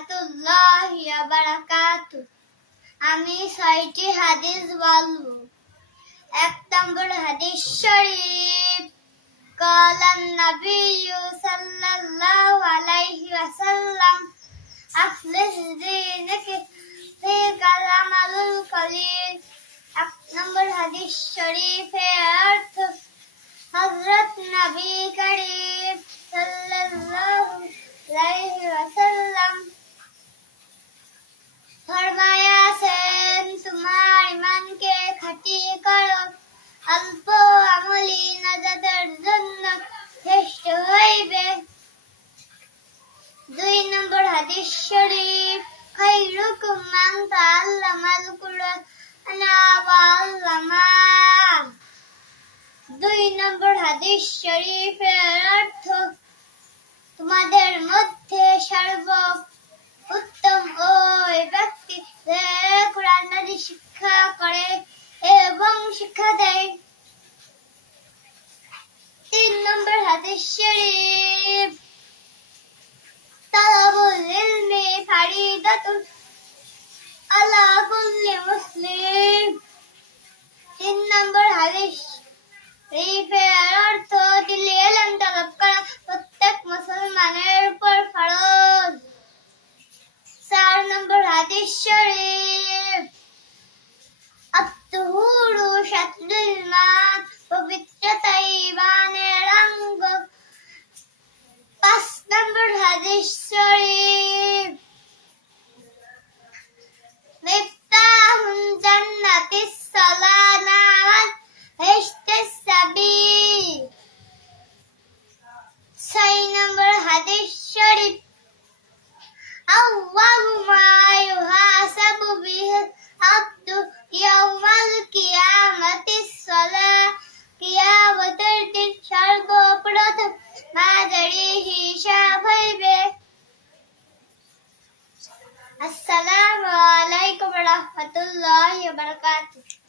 রাহমাতুল্লাহি ওয়া বারাকাতুহু। আমি 6টি হাদিস বলবো। 1 নম্বর হাদিস শরীফ, قال النبي صلى الله عليه وسلم أخلص دينك فيك العمل القليل। 1 নম্বর হাদিস শরীফের অর্থ, হযরত নবী করিম সাল্লাল্লাহু আলাইহি ওয়াসাল্লাম ফরমায়াছেন, তোমার ঈমানকে খাঁটি করো, অল্প আমলি নাজাতের জন্য শ্রেষ্ঠ হইবে। 2 নম্বর হাদিস শরীফ, খায়রুকুম মান তাআল্লামাল কুরআনা ওয়া আল্লামাহ। 2 নম্বর হাদিস শরীফের অর্থ, তোমাদের মধ্যে সর্বোত্তম ওই ব্যক্তি যে কুরআন হাদিস শিক্ষা করে এবং শিক্ষা দেয়। 3 নম্বর হাদিস শরীফ, তালাবুল ইলমি ফারিদাতুন আলা কুল্লি মুসলিম। 3 নম্বর হাদিস শরীফের অর্থ, দিলে ইলম তলব করা প্রত্যেক মুসলমানের উপর ফরজ। 4 নম্বর হাদিস শরীফ, আত-তুহুরু শাতরুল ঈমান, পবিত্রতা ঈমানের অঙ্গ। 5 নম্বর হাদিস শরীফ, মিফতাহুল জান্নাতিস সালাহ নামাজ বেহেশতের চাবি। 6 নম্বর হাদিস শরীফ, আউয়ালু মা ইউহাসাবু বিহিল আবদু ইয়াউমাল কিয়ামাতিস সালাহ। কিয়ামতের দিন সর্বপ্রথম নামাজেরই হিসাব হইবে। আসসালামু আলাইকুম ওয়া রাহমাতুল্লাহি ওয়া বারাকাতুহু।